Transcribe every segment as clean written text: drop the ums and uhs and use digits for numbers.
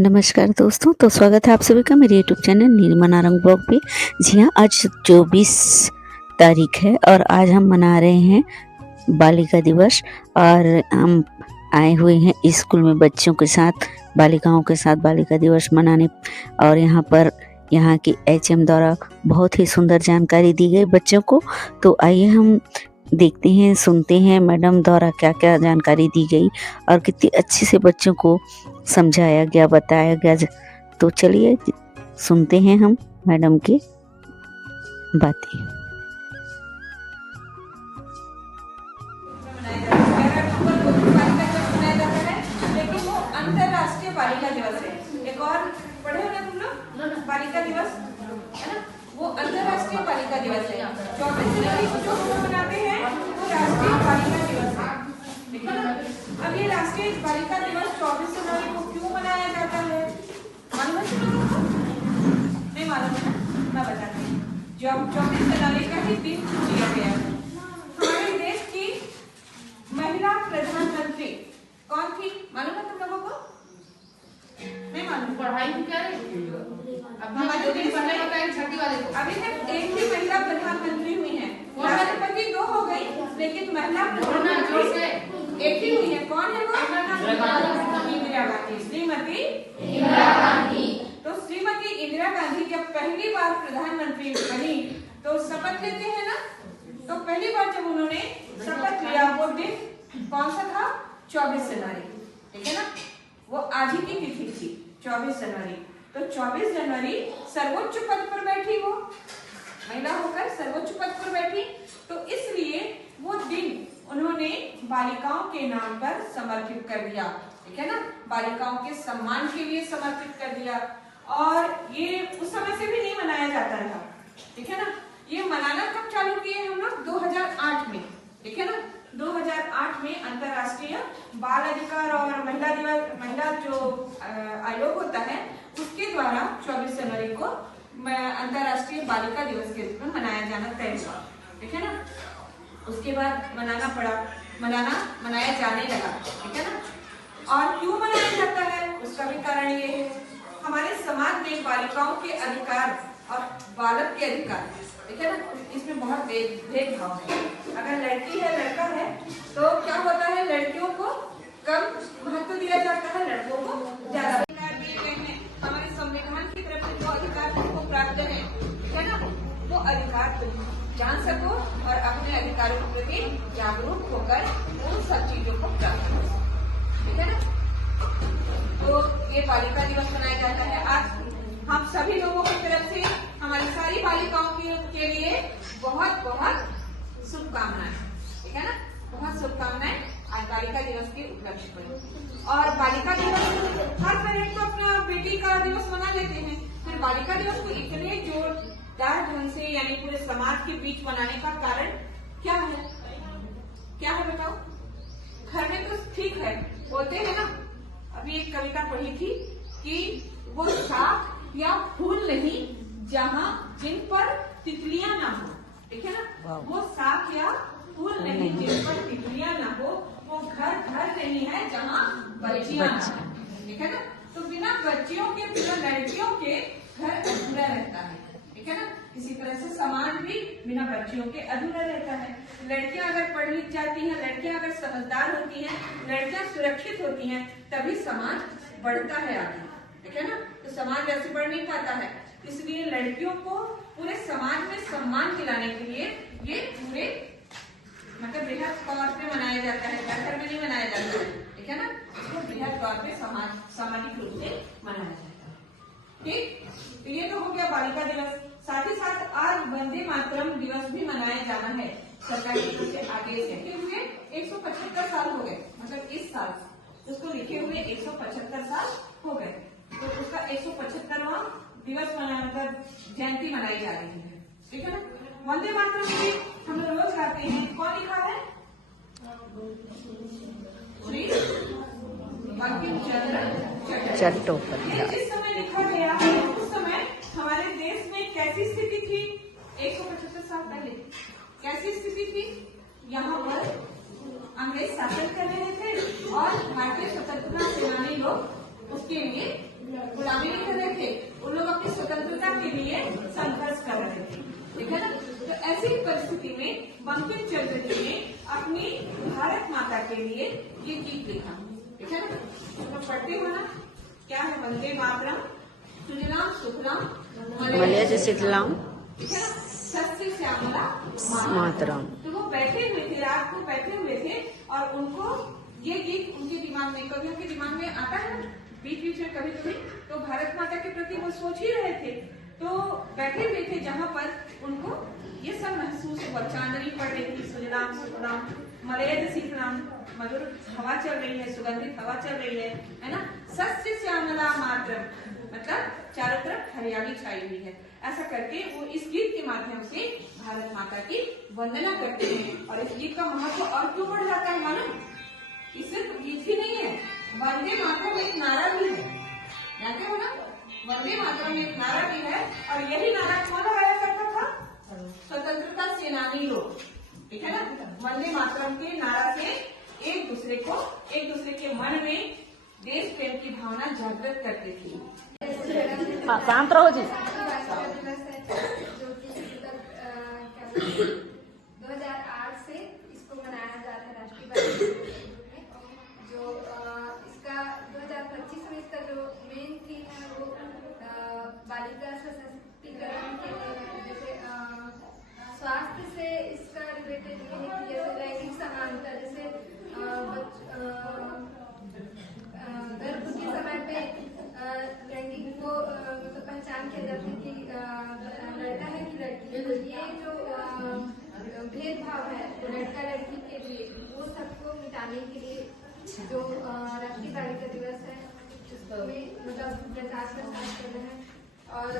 नमस्कार दोस्तों, तो स्वागत है आप सभी का मेरे YouTube channel Neelima Narang blog पे। जी हाँ, आज 24 तारीख है और आज हम मना रहे हैं बालिका दिवस। और हम आए हुए हैं स्कूल में बच्चों के साथ, बालिकाओं के साथ बालिका दिवस मनाने। और यहाँ पर यहाँ की एचएम द्वारा बहुत ही सुंदर जानकारी दी गई बच्चों को। तो आइए हम देखते हैं, सुनते हैं मैडम द्वारा क्या क्या जानकारी दी गई और कितनी अच्छी से बच्चों को समझाया गया, बताया गया। तो चलिए सुनते हैं हम मैडम की बातें। लेकिन वो अंतरराष्ट्रीय बालिका दिवस है। एक और पढ़े हो ना तुम लोग, बालिका दिवस है ना, वो अंतरराष्ट्रीय बालिका दिवस है। 24 जनवरी को जो हम मनाते हैं वो राष्ट्रीय बालिका दिवस है, ठीक है ना। अब ये राष्ट्रीय बालिका दिवस 24 जनवरी को क्यों मनाया जाता है, मालूम है तुम लोगों को? नहीं मालूम है ना, मैं बताती हूँ। जब 24 जनवरी का ही दिन लिया गया है। हमारे देश की महिला प्रधानमंत्री कौन थी, मालूम है तुम लोगों को? नहीं मालूम। पढ़ाई में क्या है? अब हमारे देश में छठी वाले को अभी तक एक ही महिला प्रधानमंत्री हुई है। राष्ट्रपति 2 हो गई, लेकिन महिला प्रधानमंत्री एक ही हुई है। कौन है वो? इंदिरा गांधी, श्रीमती इंदिरा गांधी। तो श्रीमती इंदिरा गांधी जब पहली बार प्रधानमंत्री बनी तो शपथ लेते हैं ना, तो पहली बार जब उन्होंने शपथ लिया वो दिन कौन सा था? 24 जनवरी, ठीक है ना। वो आज ही की तिथि थी 24 जनवरी। तो 24 जनवरी सर्वोच्च पद पर बैठी, वो महिला होकर सर्वोच्च पद पर बैठी, तो इसलिए वो दिन उन्होंने बालिकाओं के नाम पर समर्पित कर दिया, ठीक है ना। बालिकाओं के सम्मान के लिए समर्पित कर दिया। और ये उस समय से भी नहीं मनाया जाता था, ठीक है ना। ये मनाना कब चालू किए हम लोग? 2008 में, ठीक है ना। 2008 में अंतर्राष्ट्रीय बाल अधिकार और महिला दिवस, महिला जो आयोग होता है उसके द्वारा 24 जनवरी को अंतर्राष्ट्रीय बालिका दिवस के रूप में मनाया जाना तय हुआ, ठीक है ना। उसके बाद मनाया जाने लगा, ठीक है ना। और क्यों मनाया जाता है उसका भी कारण ये है, हमारे समाज में बालिकाओं के अधिकार और बालक के अधिकार, ठीक है ना, इसमें बहुत भेदभाव है। अगर लड़की है लड़का है तो क्या होता है, लड़कियों को कम महत्व दिया जाता है, लड़कों को ज्यादा अधिकार दिए गए हैं। हमारे संविधान की तरफ से जो अधिकार तुमको प्राप्त है, ठीक है ना, वो अधिकार तुम जान सको और अपने अधिकारों के प्रति जागरूक होकर उन सब चीजों को प्राप्त करो, ठीक है ना। तो ये बालिका दिवस मनाया जाता है। आज हम सभी लोगों की तरफ से हमारी सारी बालिकाओं के लिए बहुत बहुत शुभकामनाएं, ठीक है ना, बहुत शुभकामनाएं आज बालिका दिवस के उपलक्ष्य पर। और बालिका दिवस हर पेरेंट तो अपना बेटी का दिवस मना लेते हैं, फिर बालिका दिवस को इतने जोरदार ढंग से यानी पूरे समाज के बीच मनाने का कारण क्या है? क्या है बताओ? घर में तो ठीक है, होते हैं ना। अभी एक कविता पढ़ी थी कि वो शाख या फूल नहीं जहाँ जिन पर तितलियां ना हो, ठीक है ना। वो शाख या फूल नहीं जिन पर तितलियां ना हो, वो घर नहीं है जहाँ बच्चियां ना हो, ठीक है ना। तो बिना बच्चियों के, बिना लड़कियों के घर अधूरा रहता है, ठीक है ना। इसी तरह से समाज भी बिना बच्चियों के अधूरा रहता है। लड़कियां अगर पढ़ लिख जाती हैं, लड़कियां अगर समझदार होती हैं, लड़कियां सुरक्षित होती हैं, तभी समाज बढ़ता है आगे, ठीक है ना। तो समाज ऐसे बढ़ नहीं पाता है। इसलिए लड़कियों को पूरे समाज में सम्मान दिलाने के लिए ये पूरे मतलब बृहद तौर पे मनाया जाता है, घर में नहीं मनाया जाता है, ठीक है ना। इसको बृहद तौर पे सामाजिक रूप से मनाया जाता है, ठीक। तो ये तो हो गया बालिका दिवस। साथ ही साथ आज वंदे मातरम दिवस भी मनाया जाना है सरकार की तरफ से आदेश है, क्योंकि 175 साल हो गए, मतलब इस साल उसको लिखे हुए 175 साल हो गए। तो उसका 175वां दिवस मतलब जयंती मनाई जा रही है, ठीक है ना। वंदे मातरम भी हम लोग रोज गाते हैं। कौन लिखा है? श्री बंकिम चंद्र चट्टोपाध्याय। जिस समय लिखा गया उस समय हमारे देश में कैसी स्थिति थी? 175 साल पहले कैसी स्थिति थी? यहाँ पर अंग्रेज शासन कर रहे थे और भारतीय स्वतंत्रता सेनानी लोग उसके लिए में बंकिम चंद्र जी ने अपनी भारत माता के लिए ये गीत लिखा, ठीक है ना? तो पढ़ते हो ना, क्या है? वंदे मातरम, सुजलाम सुफलाम मलयज शीतलाम ठीक है ना, सत्य श्यामला मातरम। तो वो बैठे हुए थे, रात को बैठे हुए थे और उनको ये गीत उनके दिमाग में, कवियों के दिमाग में आता है बीच बीच में कभी कभी, तो भारत माता के प्रति वो सोच ही रहे थे। तो बैठे हुए थे जहाँ पर उनको ये सब महसूस हुआ, चांदनी पड़ रही थी, सुजलाम सुफलाम मलयज शीतलाम, मधुर हवा चल रही है, सुगंधित हवा चल रही है ना, सस्य श्यामला मातरम, मतलब चारों तरफ हरियाली छाई हुई है। ऐसा करके वो इस गीत के माध्यम से भारत माता की वंदना करते हैं। और इस गीत का महत्व और क्यों बढ़ जाता है मालूम? इससे गीत ही नहीं है, वंदे मातरम एक नारा भी है, जानते हो ना? वंदे मातरम एक नारा भी है और यही नारा कौन लगाया करता था? स्वतंत्रता सेनानी लोग, ठीक है ना? वंदे मातरम के नारा से एक दूसरे के मन में देश प्रेम की भावना जागृत करते थे। शांत रहो जी। 2008 से इसको मनाया जा रहा है राष्ट्रीय बालिका दिवस में, जो इसका 2025 में इसका जो मेन थीम है वो बालिका सशक्तिकरण के लिए, जैसे स्वास्थ्य से इसका रिलेटेड ये है कि जैसे लैंगिक समानता, जैसे गर्भ के समय पे लैंगिक को मतलब पहचान किया जाता है कि लड़का है कि लड़की, तो ये जो भेदभाव है लड़का लड़की के लिए, वो सबको मिटाने के लिए जो राष्ट्रीय बालिका दिवस है उसमें मतलब प्रचार प्रसार कर रहे हैं। और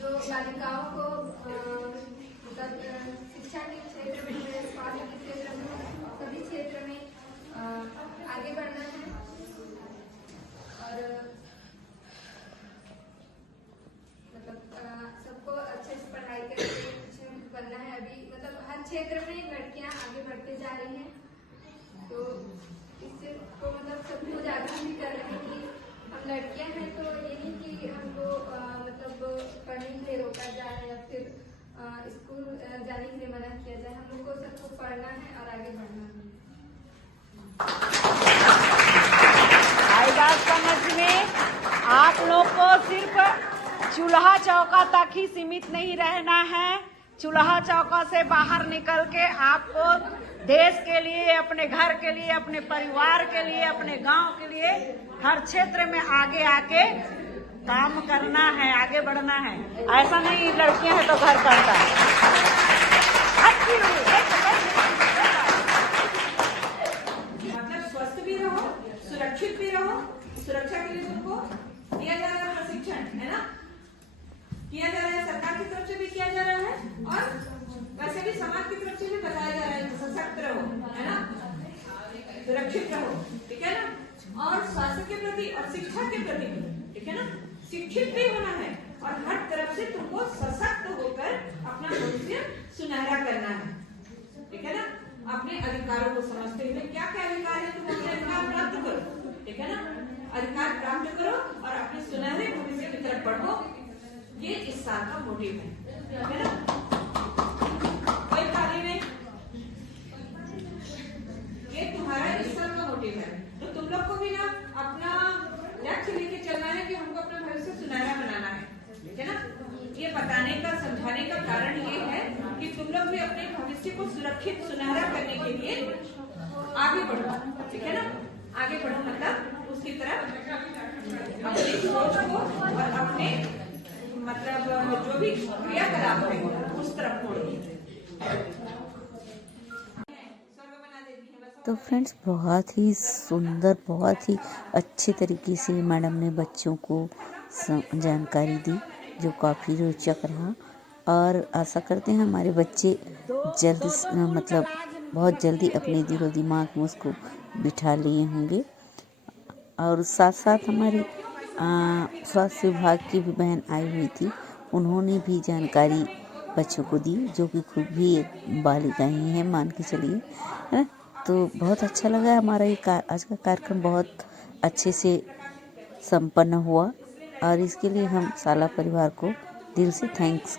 जो बालिकाओं को मतलब शिक्षा के क्षेत्र में, स्वास्थ्य के क्षेत्र में, सभी क्षेत्र में आगे बढ़ना है और मतलब सबको अच्छे से पढ़ाई करके कुछ बनना है। अभी मतलब हर क्षेत्र में लड़कियां आगे बढ़ते जा रही हैं, तो इससे को मतलब सबको जागरूक भी कर रहे हैं कि हम लड़कियां हैं, तो ये नहीं कि हमको मतलब पढ़ने के लिए रोका जाए या फिर स्कूल जाने के लिए मना किया जाए। हम लोग को सबको पढ़ना है और आगे बढ़ना है। आई बात समझ में? आप लोग को सिर्फ चूल्हा चौका तक ही सीमित नहीं रहना है, चूल्हा चौका से बाहर निकल के आपको देश के लिए, अपने घर के लिए, अपने परिवार के लिए, अपने गांव के लिए, हर क्षेत्र में आगे आके काम करना है, आगे बढ़ना है। ऐसा नहीं लड़कियां हैं तो घर करता है। मतलब स्वस्थ भी रहो, सुरक्षित भी रहो। सुरक्षा के लिए तुमको दिया जा रहा है प्रशिक्षण, है ना? किया जा रहा है, सरकार की तरफ से भी किया जा रहा है और वैसे भी समाज की तरफ से भी बताया जा रहा है सशक्त रहो, है ना? सुरक्षित रहो, ठीक है ना? और स्वास्थ्य के प्रति और शिक्षा के प्रति, ठीक है ना? शिक्षित भी होना है और हर तरफ से तुमको सशक्त होकर अपना भविष्य सुनहरा करना है, ठीक है ना? अपने अधिकारों को समझते हुए, क्या क्या अधिकार है, तुम अपने अधिकार प्राप्त करो, ठीक है ना? अधिकार प्राप्त करो और अपने सुनहरे भविष्य की तरफ बढ़ो। ये इस साल का मोटिव है ना? कोई खाली नहीं, ये तुम्हारा इस साल का मोटिव है। तो तुम लोग को भी ना अपना लक्ष्य लेके चलना है कि हमको अपना भविष्य सुनहरा बनाना है, ठीक है ना? ये बताने का, समझाने का कारण ये है कि तुम लोग भी अपने भविष्य को सुरक्षित, सुनहरा करने के लिए आगे बढ़ो, ठीक है ना? आगे बढ़ो मतलब उसकी तरफ अपनी सोच को और अपने मतलब जो भी क्रियाकलाप है उस तरफ मोड़िए। तो फ्रेंड्स, बहुत ही सुंदर, बहुत ही अच्छे तरीके से मैडम ने बच्चों को जानकारी दी, जो काफ़ी रोचक रहा। और आशा करते हैं हमारे बच्चे जल्द मतलब बहुत जल्दी अपने दिलो दिमाग में उसको बिठा लिए होंगे। और साथ साथ हमारी स्वास्थ्य विभाग की भी बहन आई हुई थी, उन्होंने भी जानकारी बच्चों को दी, जो कि खुद भी एक बालिका ही है, मान के चलिए, है ना? तो बहुत अच्छा लगा हमारा ये आज का कार्यक्रम, बहुत अच्छे से संपन्न हुआ और इसके लिए हम साला परिवार को दिल से थैंक्स